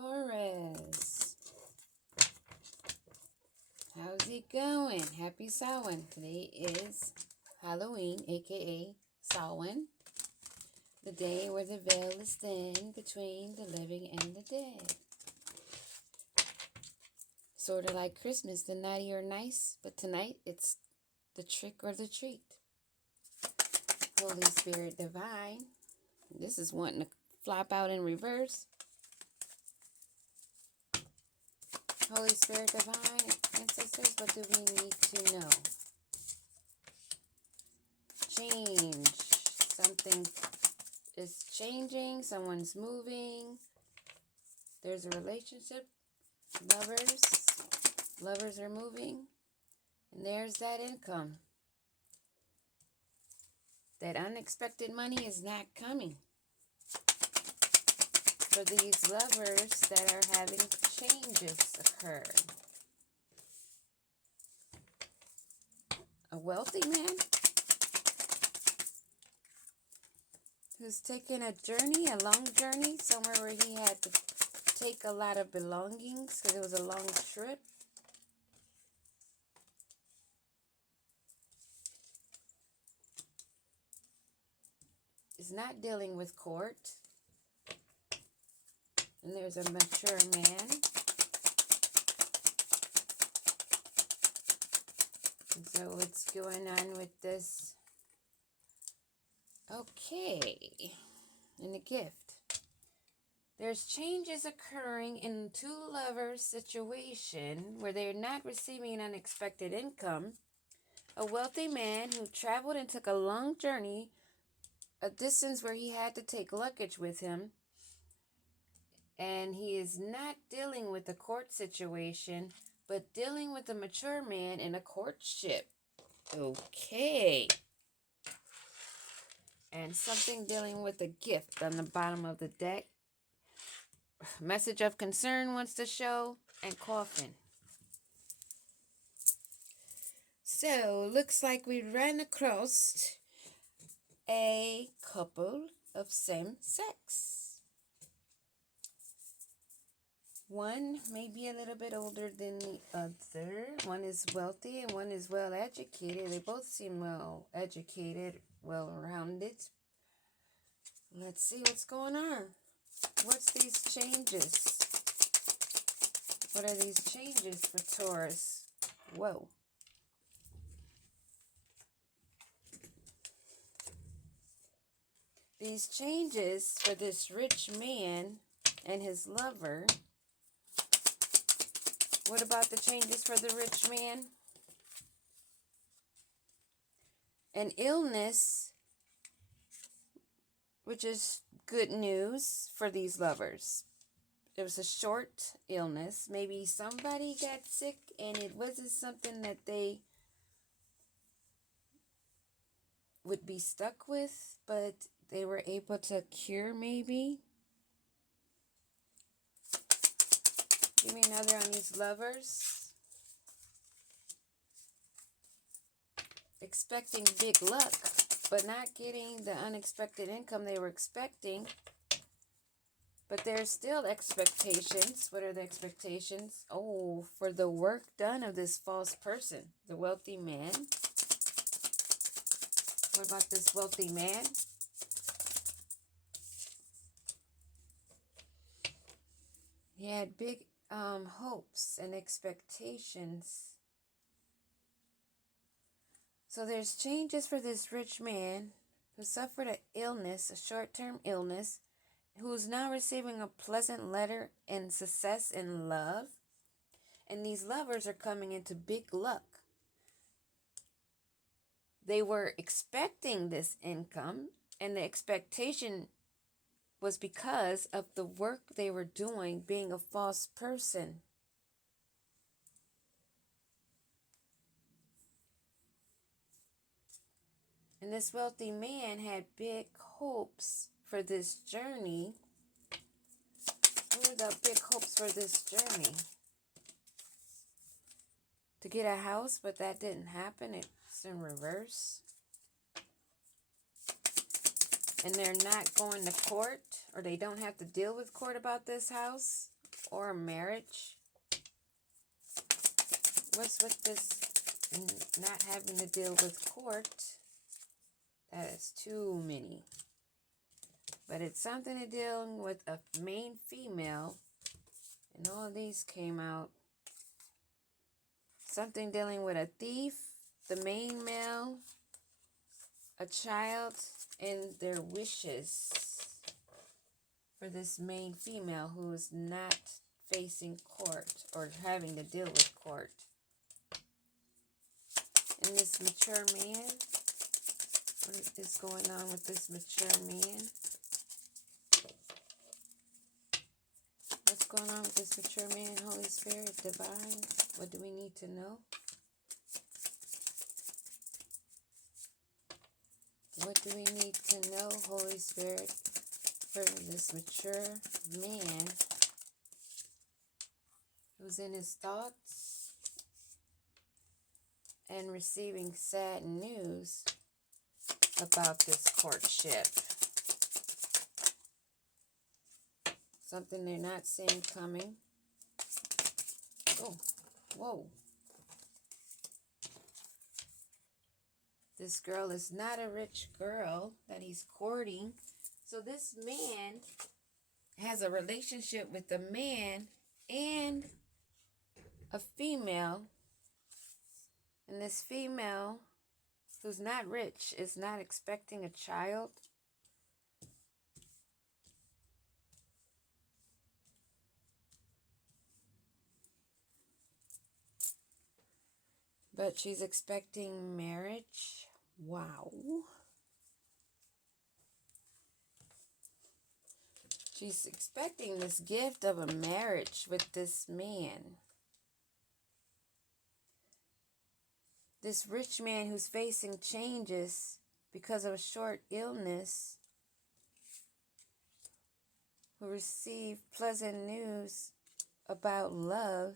Taurus. How's it going? Happy Samhain. Today is Halloween, aka Samhain, the day where the veil is thin between the living and the dead. Sort of like Christmas, the naughty or nice, but tonight it's the trick or the treat. Holy Spirit Divine. This is wanting to flop out in reverse. Holy Spirit Divine, ancestors, what do we need to know? Change. Something is changing. Someone's moving. There's a relationship. Lovers are moving. And there's that income. That unexpected money is not coming. For these lovers that are having changes occur. A wealthy man who's taken a journey, a long journey, somewhere where he had to take a lot of belongings because it was a long trip. Is not dealing with court. And there's a mature man. And so what's going on with this? Okay. In the gift. There's changes occurring in two lovers' situation where they're not receiving an unexpected income. A wealthy man who traveled and took a long journey, a distance where he had to take luggage with him. And he is not dealing with a court situation, but dealing with a mature man in a courtship. Okay. And something dealing with a gift on the bottom of the deck. Message of concern wants to show, and coffin. So, looks like we ran across a couple of same sex. One may be a little bit older than the other. One is wealthy and one is well educated. They both seem well educated, well rounded. Let's see what's going on. What's these changes? What are these changes for Taurus? Whoa. These changes for this rich man and his lover. What about the changes for the rich man? An illness, which is good news for these lovers. It was a short illness. Maybe somebody got sick and it wasn't something that they would be stuck with, but they were able to cure maybe. Give me another on these lovers. Expecting big luck, but not getting the unexpected income they were expecting. But there's still expectations. What are the expectations? Oh, for the work done of this false person, the wealthy man. What about this wealthy man? He had big hopes and expectations. So there's changes for this rich man who suffered an illness, a short-term illness, who's now receiving a pleasant letter and success in love. And these lovers are coming into big luck. They were expecting this income, and the expectation was because of the work they were doing, being a false person. And this wealthy man had big hopes for this journey. What are the big hopes for this journey? To get a house, but that didn't happen. It's in reverse. And they're not going to court, or they don't have to deal with court about this house. or marriage. What's with this not having to deal with court? That is too many. But it's something to deal with a main female. And all of these came out. Something dealing with a thief, the main male, a child, and their wishes for this main female who is not facing court or having to deal with court. And this mature man, what is going on with this mature man? What's going on with this mature man, Holy Spirit, divine? What do we need to know? What do we need to know, Holy Spirit, for this mature man who's in his thoughts and receiving sad news about this courtship? Something they're not seeing coming. Oh, whoa. This girl is not a rich girl that he's courting. So this man has a relationship with a man and a female. And this female, who's not rich, is not expecting a child. But she's expecting marriage. Wow. She's expecting this gift of a marriage with this man. This rich man who's facing changes because of a short illness, who received pleasant news about love.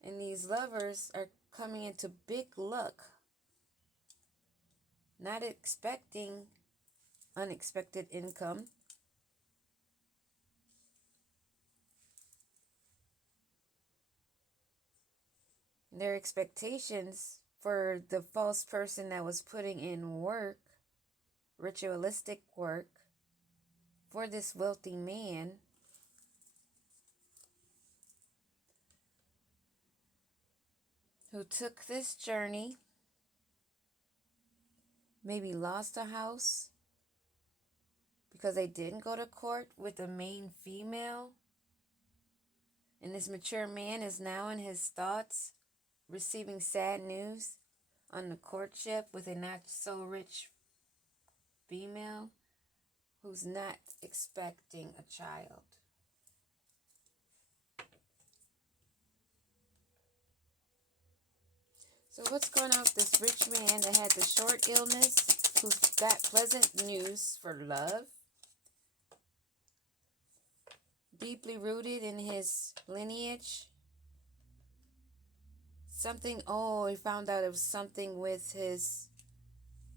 And these lovers are coming into big luck, not expecting unexpected income. Their expectations for the false person that was putting in work, ritualistic work, for this wealthy man, who took this journey, maybe lost a house because they didn't go to court with the main female. And this mature man is now in his thoughts, receiving sad news on the courtship with a not so rich female who's not expecting a child. So what's going on with this rich man that had the short illness, who's got pleasant news for love? Deeply rooted in his lineage. Something, he found out it was something with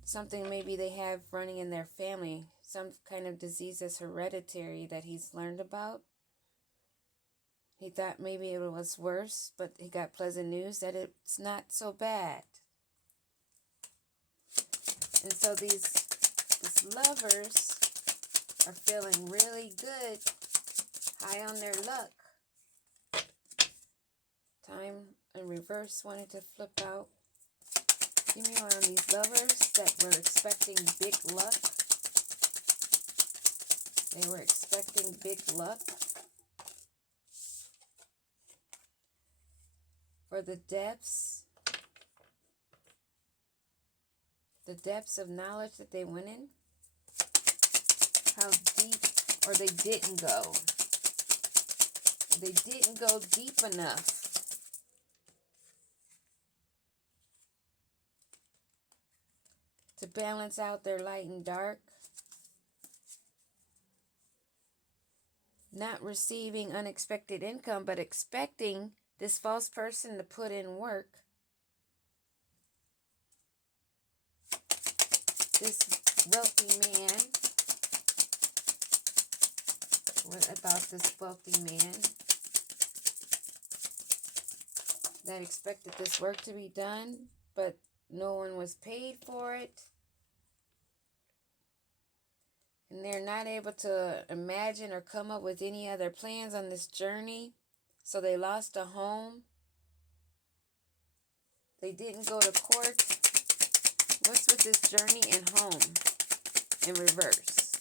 something maybe they have running in their family. Some kind of disease that's hereditary that he's learned about. He thought maybe it was worse, but he got pleasant news that it's not so bad. And so these lovers are feeling really good, high on their luck. Time in reverse, wanted to flip out. Give me one of these lovers that were expecting big luck. They were expecting big luck. For the depths of knowledge that they went in, how deep, or they didn't go. They didn't go deep enough. To balance out their light and dark. Not receiving unexpected income, but expecting this false person to put in work. This wealthy man What about this wealthy man that expected this work to be done, but no one was paid for it? And they're not able to imagine or come up with any other plans on this journey. So they lost a home. They didn't go to court. What's with this journey and home in reverse?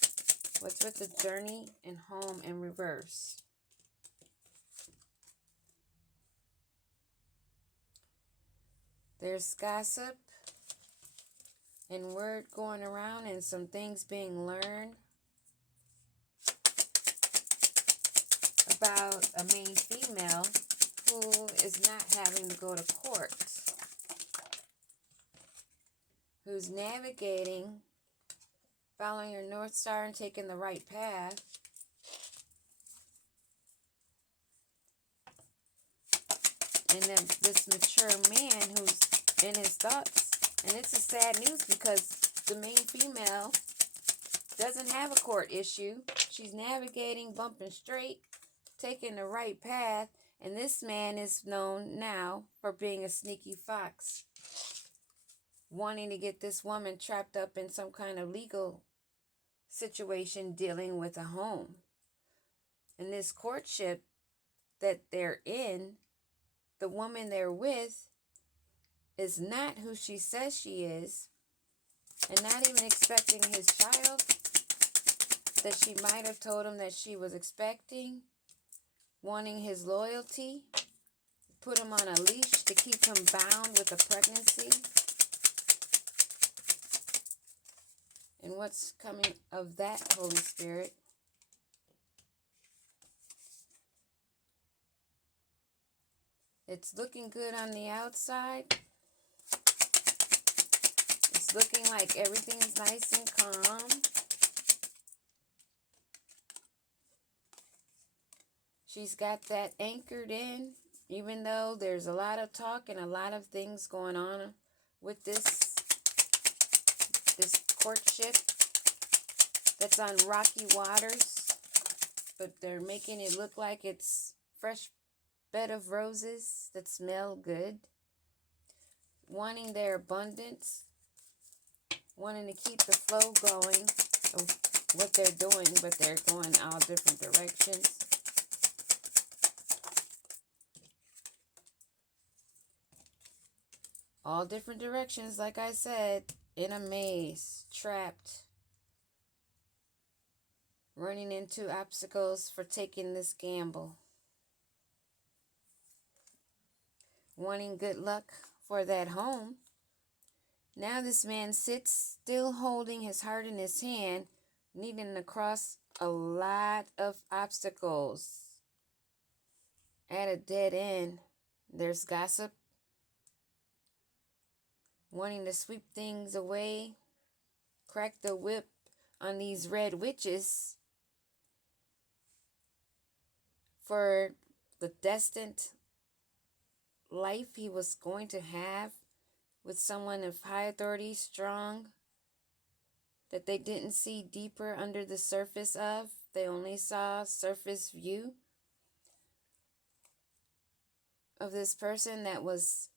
What's with the journey and home in reverse? There's gossip and word going around and some things being learned about a main female who is not having to go to court, who's navigating, following your North Star and taking the right path. And then this mature man who's in his thoughts. And it's a sad news because the main female doesn't have a court issue. She's navigating, bumping straight, taking the right path. And this man is known now for being a sneaky fox, wanting to get this woman trapped up in some kind of legal situation dealing with a home. And this courtship that they're in, the woman they're with is not who she says she is, and not even expecting his child that she might have told him that she was expecting, wanting his loyalty, put him on a leash to keep him bound with a pregnancy. And what's coming of that, Holy Spirit? It's looking good on the outside. It's looking like everything's nice and calm. She's got that anchored in, even though there's a lot of talk and a lot of things going on with this courtship that's on rocky waters, but they're making it look like it's fresh bed of roses that smell good, wanting their abundance, wanting to keep the flow going of what they're doing, but they're going all different directions. All different directions, like I said, in a maze, trapped, running into obstacles for taking this gamble. Wanting good luck for that home. Now this man sits still holding his heart in his hand, needing to cross a lot of obstacles. At a dead end, there's gossip, wanting to sweep things away, crack the whip on these red witches for the destined life he was going to have with someone of high authority, strong, that they didn't see deeper under the surface of. They only saw surface view of this person that was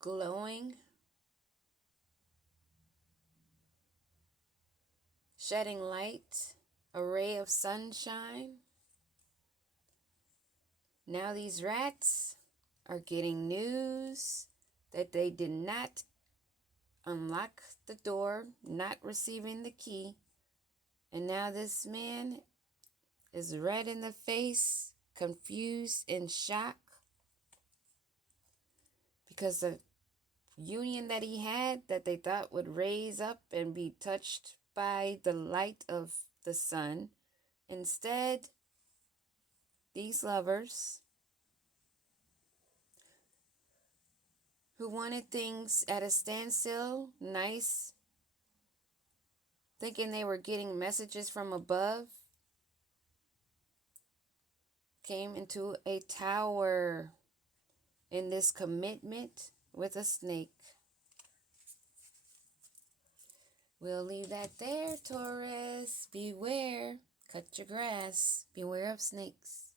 glowing, shedding light, a ray of sunshine. Now these rats are getting news that they did not unlock the door, not receiving the key. And now this man is red in the face, confused, in shock, because the union that he had that they thought would raise up and be touched by the light of the sun, instead, these lovers who wanted things at a standstill, nice, thinking they were getting messages from above, came into a tower in this commitment with a snake. We'll leave that there, Taurus. Beware, Cut your grass. Beware of snakes.